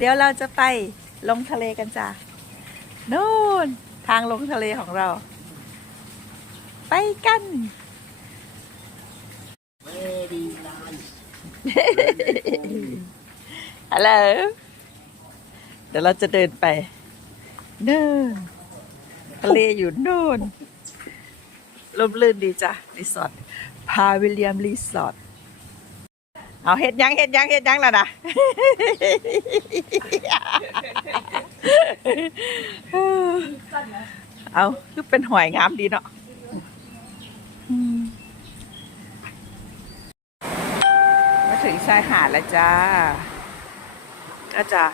เดี๋ยวเราจะไปลงทะเลกันจ้ะนู่นทางลงทะเลของเรา ไปกัน ฮัลโหล เดี๋ยวเราจะเดินไปนู่นทะเลอยู่นู่นลมลื่นดีจ้ะรีสอร์ทพาวิลเลียมรีสอร์ท เอาเห็ดยังเห็ดยังเห็ดยังแล้วนะเอาคือเป็นหอยงามดีเนาะมมาถึงชายหาดแล้วจ้า ก็จะ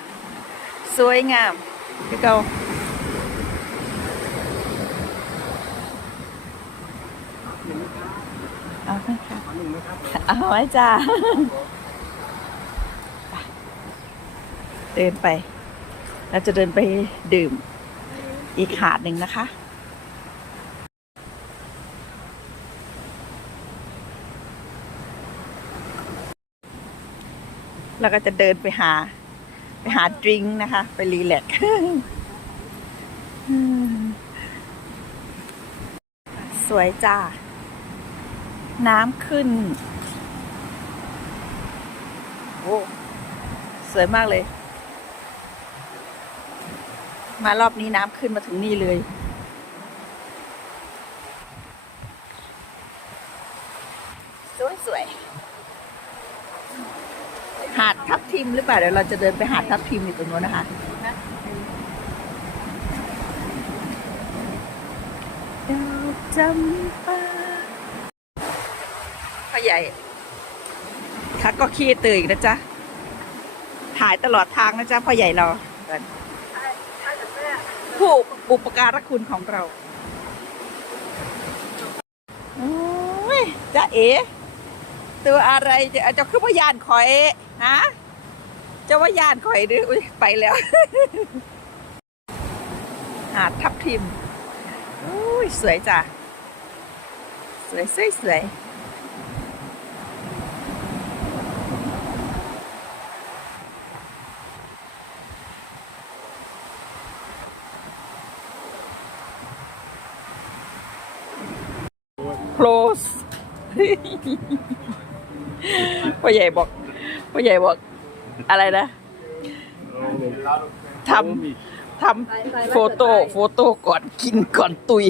สวยงามพี่เกา เอาไหมคะเอาไว้จ้าเดินไป เราจะเดินไปดื่มอีกหาดหนึ่งนะคะเราก็จะเดินไปหา ไปหาดริงนะคะ ไปรีแลกสวยจ้า น้ำขึ้น โอ้ สวยมากเลย มารอบนี้น้ำขึ้นมาถึงนี่เลย สวยสวยๆหาดทับทิมหรือเปล่า เดี๋ยวเราจะเดินไปหาดทับทิมอยู่ตรงนู้นนะคะดอกจำปา พ่อใหญ่คักก็ขี้ตื่นอีกนะจ๊ะถ่ายตลอดทางนะจ๊ะพ่อใหญ่เราผู้อุปการะคุณของเราโอ้ยจ๊ะเอ๋ตัวอะไรจะจะคือพยานคอยฮะเจะว่ายานคอยหรืออุ๊ยไปแล้ว หาดทับทิมอุ้ยสวยจ้ะ สวยสวยสวย โ close พ่อใหญ่บอกพ่อใหญ่บอกอะไรนะทำทำโฟโต้โฟโต้ก่อนกินก่อนตุย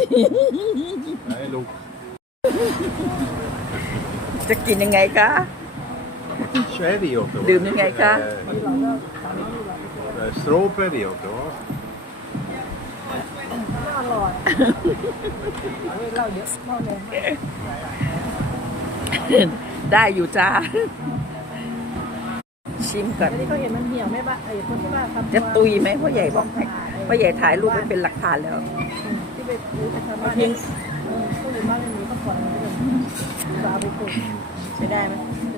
จะกินยังไงคะ Cherry och då. Du, men jag kan- Eh, Strawberry och då. ได้อยู่จ้า ชิมก่อนอันนี้เขาเห็นมันเหี่ยวไหมบ้าไอ้คนที่ว่าทำจะตุยไหมพ่อใหญ่บอกให้พ่อใหญ่ถ่ายรูปไว้เป็นหลักฐานแล้วที่ไปซื้อไปทำบ้านเนี่ยผู้หญิงบ้านไม่มีก็ผ่อนมันก็จะเอาไปปลูกใช้ได้ไหม